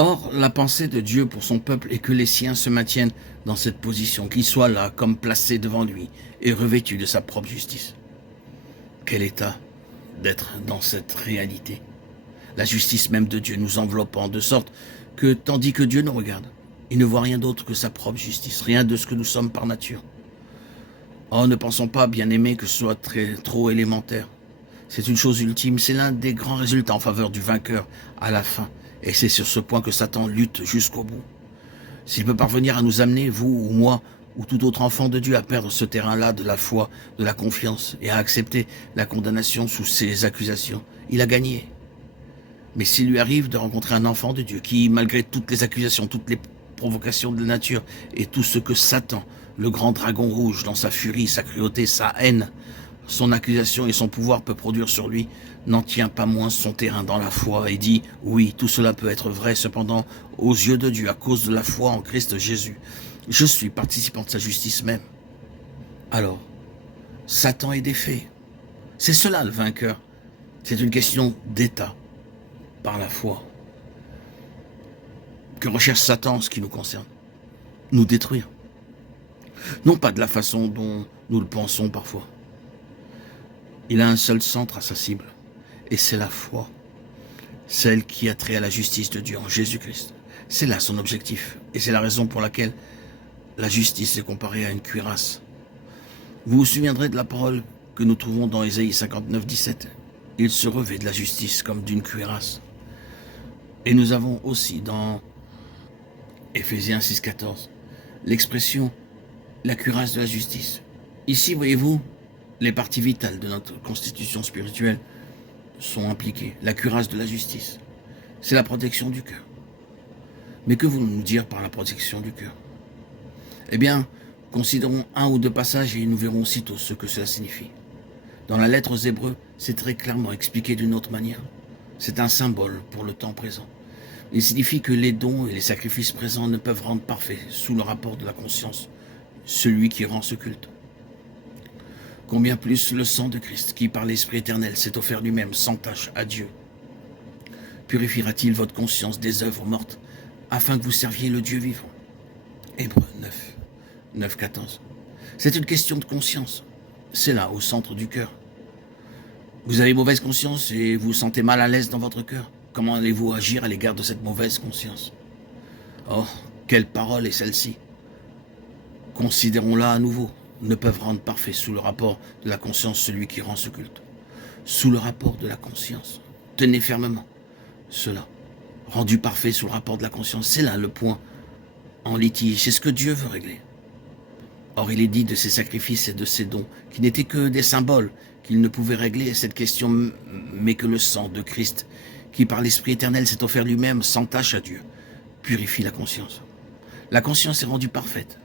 Or, la pensée de Dieu pour son peuple est que les siens se maintiennent dans cette position, qu'ils soient là comme placés devant lui et revêtus de sa propre justice. Quel état d'être dans cette réalité. La justice même de Dieu nous enveloppant de sorte que, tandis que Dieu nous regarde, il ne voit rien d'autre que sa propre justice, rien de ce que nous sommes par nature. Oh, ne pensons pas, bien-aimés, que ce soit trop élémentaire. C'est une chose ultime, c'est l'un des grands résultats en faveur du vainqueur à la fin. Et c'est sur ce point que Satan lutte jusqu'au bout. S'il peut parvenir à nous amener, vous ou moi, ou tout autre enfant de Dieu, à perdre ce terrain-là de la foi, de la confiance, et à accepter la condamnation sous ses accusations, il a gagné. Mais s'il lui arrive de rencontrer un enfant de Dieu qui, malgré toutes les accusations, toutes les provocations de la nature, et tout ce que Satan, le grand dragon rouge, dans sa furie, sa cruauté, sa haine, son accusation et son pouvoir peut produire sur lui, n'en tient pas moins son terrain dans la foi et dit, oui, tout cela peut être vrai, cependant, aux yeux de Dieu, à cause de la foi en Christ Jésus, je suis participant de sa justice même. Alors, Satan est défait. C'est cela le vainqueur. C'est une question d'état, par la foi. Que recherche Satan en ce qui nous concerne? Nous détruire. Non pas de la façon dont nous le pensons parfois. Il a un seul centre à sa cible, et c'est la foi, celle qui a trait à la justice de Dieu en Jésus-Christ. C'est là son objectif, et c'est la raison pour laquelle la justice est comparée à une cuirasse. Vous vous souviendrez de la parole que nous trouvons dans Ésaïe 59, 17. Il se revêt de la justice comme d'une cuirasse. Et nous avons aussi dans Éphésiens 6, 14, l'expression « la cuirasse de la justice ». Ici, voyez-vous, les parties vitales de notre constitution spirituelle sont impliquées. La cuirasse de la justice, c'est la protection du cœur. Mais que voulons-nous dire par la protection du cœur? Eh bien, considérons un ou deux passages et nous verrons aussitôt ce que cela signifie. Dans la lettre aux Hébreux, c'est très clairement expliqué d'une autre manière. C'est un symbole pour le temps présent. Il signifie que les dons et les sacrifices présents ne peuvent rendre parfait, sous le rapport de la conscience, celui qui rend ce culte. Combien plus le sang de Christ, qui par l'Esprit éternel s'est offert lui-même sans tache à Dieu, purifiera-t-il votre conscience des œuvres mortes, afin que vous serviez le Dieu vivant? Hébreux 9, 14. C'est une question de conscience. C'est là, au centre du cœur. Vous avez mauvaise conscience et vous vous sentez mal à l'aise dans votre cœur. Comment allez-vous agir à l'égard de cette mauvaise conscience? Oh, quelle parole est celle-ci! Considérons-la à nouveau. Ne peuvent rendre parfait sous le rapport de la conscience celui qui rend ce culte. Sous le rapport de la conscience. Tenez fermement cela. Rendu parfait sous le rapport de la conscience, c'est là le point en litige. C'est ce que Dieu veut régler. Or, il est dit de ces sacrifices et de ces dons qui n'étaient que des symboles, qu'il ne pouvait régler cette question, mais que le sang de Christ, qui par l'Esprit éternel s'est offert lui-même sans tache à Dieu, purifie la conscience. La conscience est rendue parfaite.